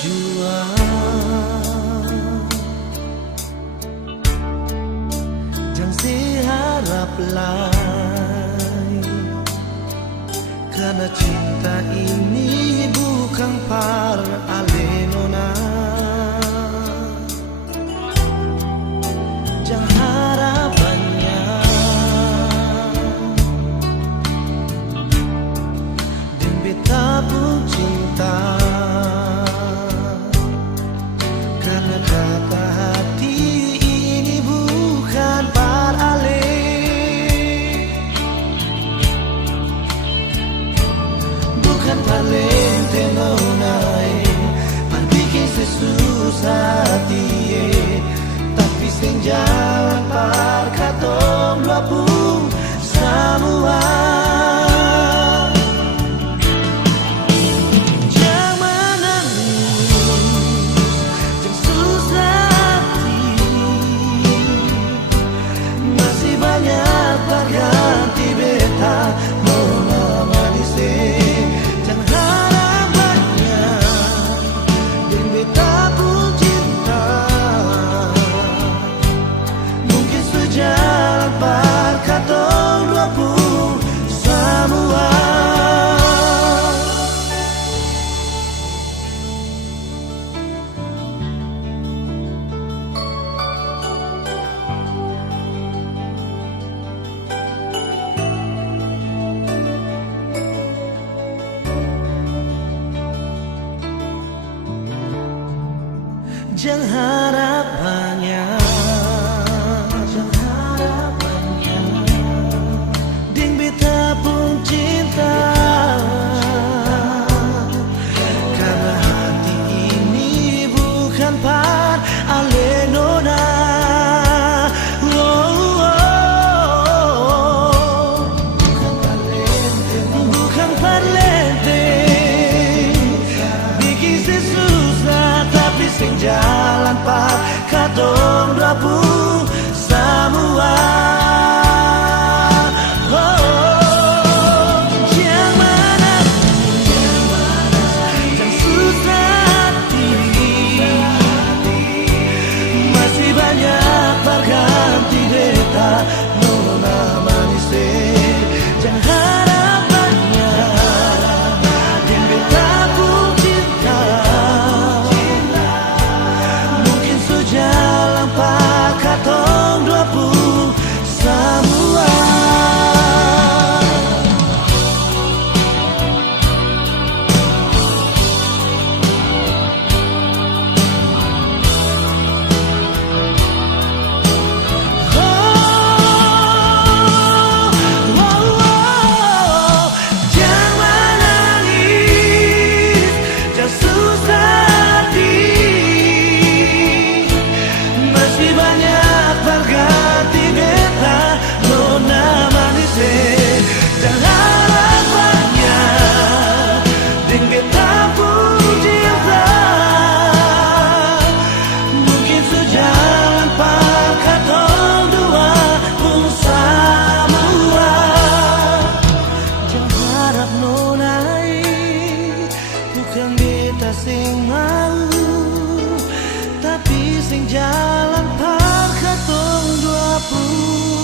berjuang, jangan siharap lain, karena cinta ini bukan par alenona. Jangan harap banyak, dan beta pun cinta, karena kata hati ini bukan par ale. Bukan talente nonai, par bikin sesusah hati, tapi sing jalan par katong dua pun semua. Jangan harap banyak, ding beta pun cinta, karena hati ini bukan par alenona. Bukan talente, bikin sesusah, tapi sing jalan par katong dua pun semua. Jangan susah hati, masih banyak berganti beta nona manis. Jangan harap banyak, dan beta pun cinta, jalan pak katong dua pun semua. Jangan menangis, jangan susah hati, masih banyak berganti beta nona manis. Jangan harap banyak, dan beta pun cinta, mungkin sejalan pak katong dua pun semua. Jangan harap nonai, bukan beta sing mau, tapi sing jalan par katong dua pun